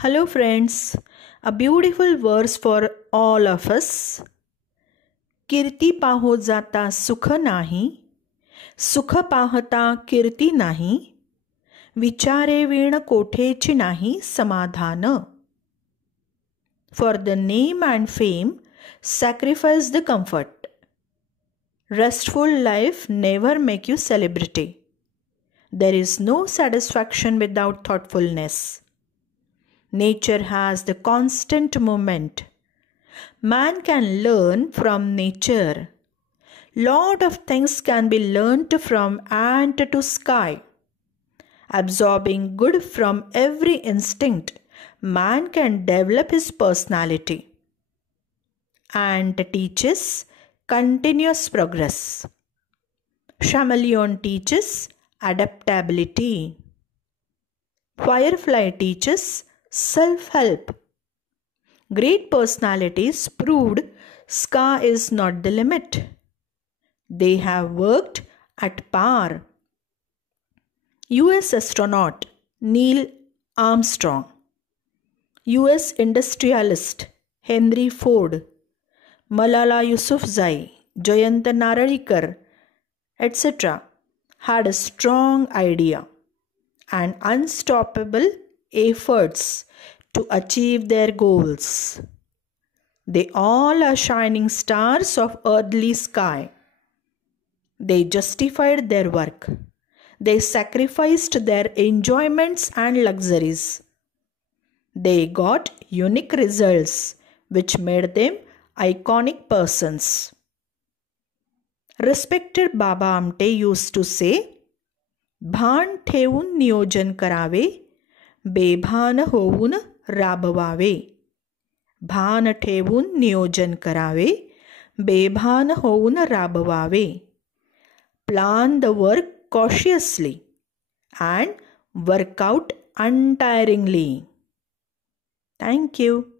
Hello, friends. A beautiful verse for all of us. कीर्ती पाहो जाता सुख नाही, सुख पाहता कीर्ती नाही, विचारे वीण कोठेची नाही समाधान. For the name and fame, sacrifice the comfort. Restful life never make you celebrity. There is no satisfaction without thoughtfulness. Nature has the constant movement. Man can learn from nature. Lot of things can be learnt from ant to sky. Absorbing good from every instinct, man can develop his personality. Ant teaches continuous progress. Chameleon teaches adaptability. Firefly teaches self-help. Great personalities proved sky is not the limit. They have worked at par. US astronaut Neil Armstrong, US industrialist Henry Ford, Malala Yousafzai, Jayant Narlikar, etc. had a strong idea and unstoppable efforts to achieve their goals. They all are shining stars of earthly sky. They justified their work. They sacrificed their enjoyments and luxuries. They got unique results which made them iconic persons. Respected Baba Amte used to say, भान ठेवून नियोजन करावे, बेभान होऊन राबवावे. भान ठेवून नियोजन करावे, बेभान होऊन राबवावे. Plan the work cautiously and work out untiringly. Thank you.